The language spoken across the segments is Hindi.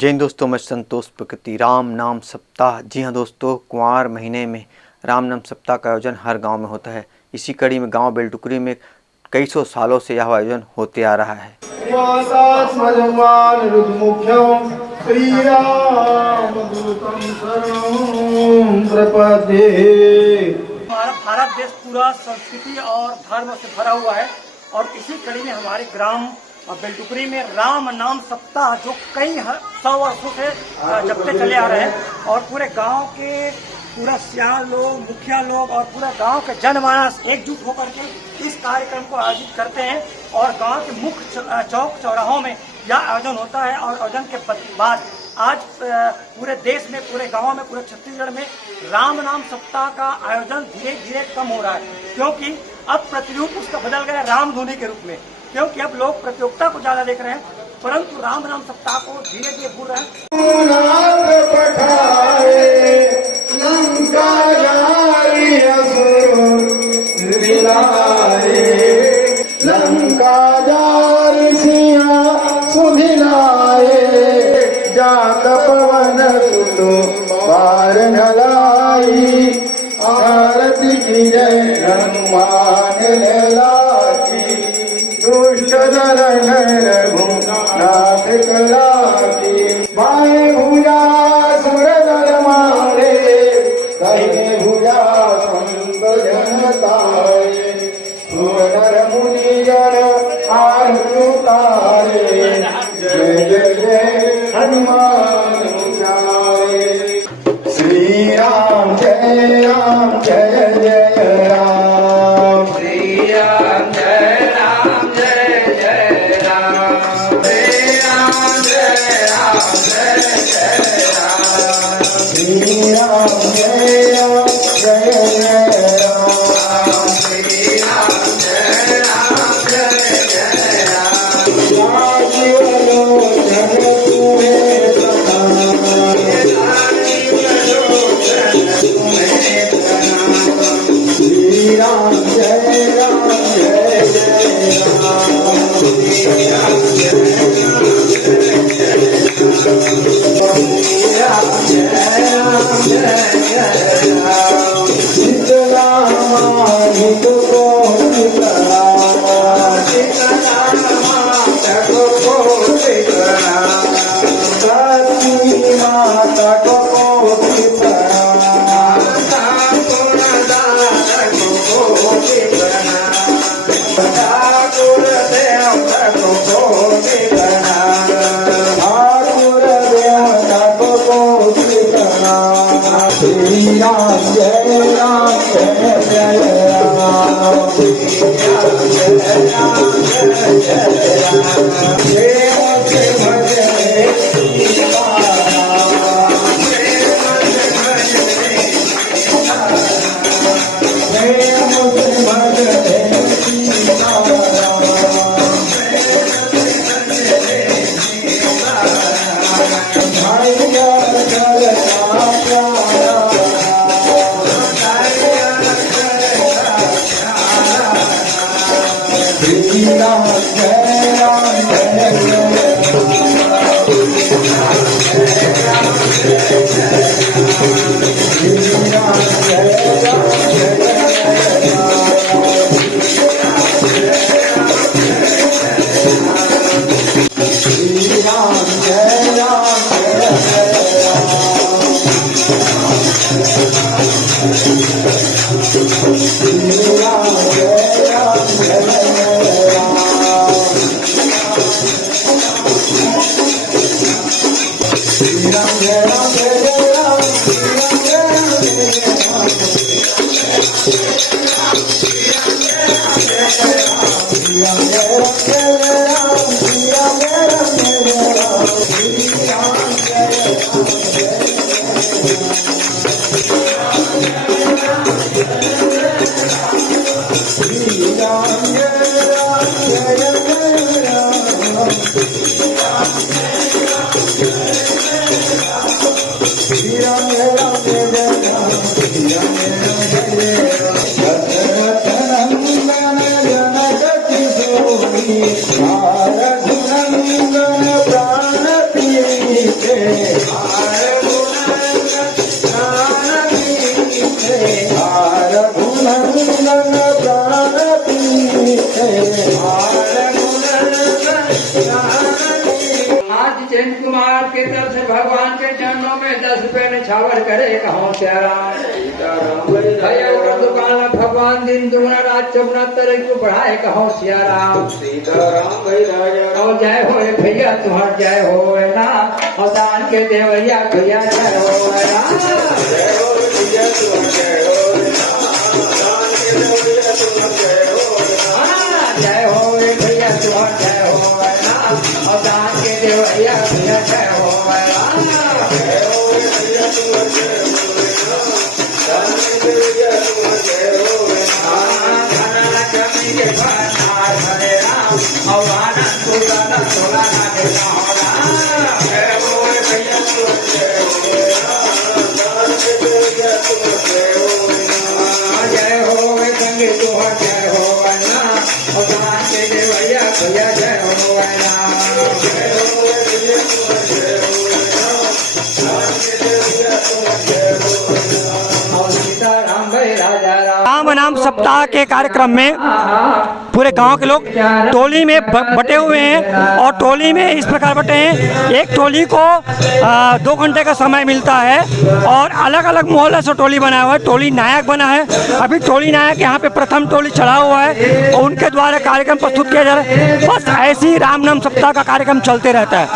जय हिंद दोस्तों, मैं संतोष प्रकृति। राम नाम सप्ताह। जी हाँ दोस्तों, कुंवार महीने में राम नाम सप्ताह का आयोजन हर गांव में होता है। इसी कड़ी में गांव बेलटुकरी में कई सौ सालों से यह आयोजन होते आ रहा है। हमारा भारत देश पूरा संस्कृति और धर्म से भरा हुआ है और इसी कड़ी में हमारे ग्राम बेलटुकरी में राम नाम सप्ताह जो कई 100 वर्षों से जबते चले आ रहे हैं और पूरे गांव के पूरा सियान लोग, मुखिया लोग और पूरा गांव के जनमानस एकजुट होकर के इस कार्यक्रम को आयोजित करते हैं और गांव के मुख्य चौक चौराहों में यह आयोजन होता है। और आयोजन के बाद आज पूरे देश में, पूरे गांव में, पूरे छत्तीसगढ़ में राम नाम सप्ताह का आयोजन धीरे धीरे कम हो रहा है, क्योंकि अब प्रतिरूप उसका बदल गया राम धुनी के रूप में, क्योंकि अब लोग प्रतियोगिता को ज्यादा देख रहे हैं, परंतु राम नाम सप्ताह को धीरे धीरे भूल रहे पवन सुनो पार ढलाई आरती की जय हनुमान लला की दुष्ट दलन रघुनाथ कला की बाएं भुजा सुर दल मारे दाहिने भुजा संत जन तारे सुनर मुनि जन आरती उतारे जय जय जय हनुमान जाए। श्री राम जय जय राम, श्री राम जय जय राम, श्री राम जय जय राम, श्री राम जय जय राम, श्री राम जय जय राम। रघुनंदन प्राण पीछे आज चंद कुमार के तरफ से भगवान के चरणों में 10 रुपए निछावर करे कहो भैया दुकान में भगवान दिन दुगना रात चौगुना तरह को बढ़ाए कहो सियाराम सीताराम भाई राजा और जय हो भैया तुम्हार जय हो ना और दान के देवैया भैया जय हो ना जय हो भैया तुम जय हो दान के देवैया तुम जय हो जय हो भैया तुम्हार जय हो ना और दान के देवैया भैया जय हो जय हो भैया तुम जय हो दान के देवैया तुम जय हो राम नाम सप्ताह के कार्यक्रम में पूरे गांव के लोग टोली में बटे हुए हैं और टोली में इस प्रकार बटे हैं। एक टोली को 2 घंटे का समय मिलता है और अलग अलग मोहल्ले से टोली बना हुआ है। टोली नायक बना है। अभी टोली नायक यहाँ पे प्रथम टोली चढ़ा हुआ है और उनके द्वारा कार्यक्रम प्रस्तुत किया जा रहा है। बस ऐसे ही राम नाम सप्ताह का कार्यक्रम चलते रहता है,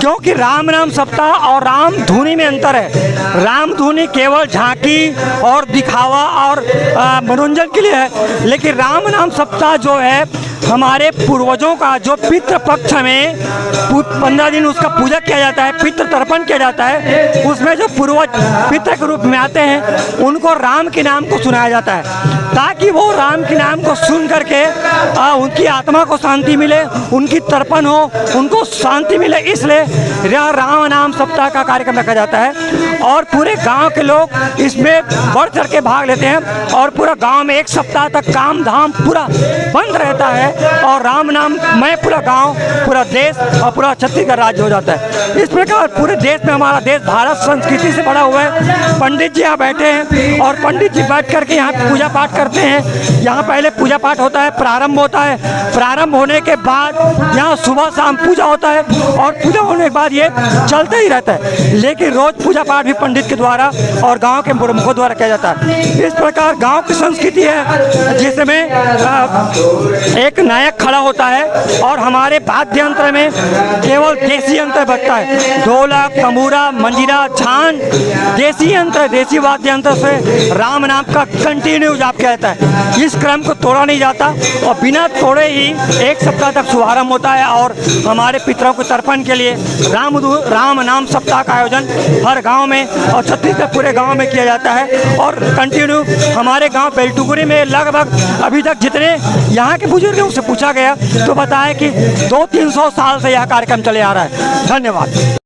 क्योंकि राम नाम सप्ताह और राम धुनी में अंतर है। राम धुनी केवल झांकी और दिखावा और मनोरंजन के लिए है, लेकिन राम नाम सप्ताह जो है हमारे पूर्वजों का जो पितृ पक्ष में 15 दिन उसका पूजा किया जाता है, पितृ तर्पण किया जाता है। उसमें जो पूर्वज पितृ के रूप में आते हैं उनको राम के नाम को सुनाया जाता है, ताकि वो राम के नाम को सुन करके उनकी आत्मा को शांति मिले, उनकी तर्पण हो, उनको शांति मिले। इसलिए राम नाम सप्ताह का कार्यक्रम रखा जाता है और पूरे गांव के लोग इसमें बढ़ चढ़ के भाग लेते हैं और पूरा गांव में 1 सप्ताह तक काम धाम पूरा बंद रहता है और राम नाम में पूरा गांव, पूरा देश और पूरा छत्तीसगढ़ राज्य हो जाता है। इस प्रकार पूरे देश में हमारा देश भारत संस्कृति से बड़ा हुआ है। पंडित जी यहाँ बैठे हैं और पंडित जी बैठ करके यहाँ पूजा पाठ करते हैं। यहाँ पहले पूजा पाठ होता है, प्रारंभ होता है। प्रारंभ होने के बाद यहाँ सुबह शाम पूजा होता है और पूजा होने के बाद ये चलता ही रहता है। लेकिन रोज पूजा पाठ भी पंडित के द्वारा और गांव के प्रमुखों द्वारा किया जाता है। इस प्रकार गांव की संस्कृति है जिसमें एक नायक खड़ा होता है और हमारे वाद्य यंत्र में केवल देसी यंत्र बजता है। ढोलक, तंबूरा, मंजीरा, छान, देसी यंत्र, देसी वाद्य यंत्र से राम नाम का कंटिन्यू जाप किया जाता है। इस क्रम को तोड़ा नहीं जाता और बिना तोड़े ही 1 सप्ताह तक शुभारंभ होता है और हमारे पितरों के तर्पण के लिए राम नाम सप्ताह का आयोजन हर गांव में और छत्तीसगढ़ पूरे गांव में किया जाता है। और कंटिन्यू हमारे गांव बेलटुकुरी में लगभग अभी तक जितने यहाँ के बुजुर्ग हैं उससे पूछा गया तो बताया कि 200-300 साल से यह कार्यक्रम चले आ रहा है। धन्यवाद।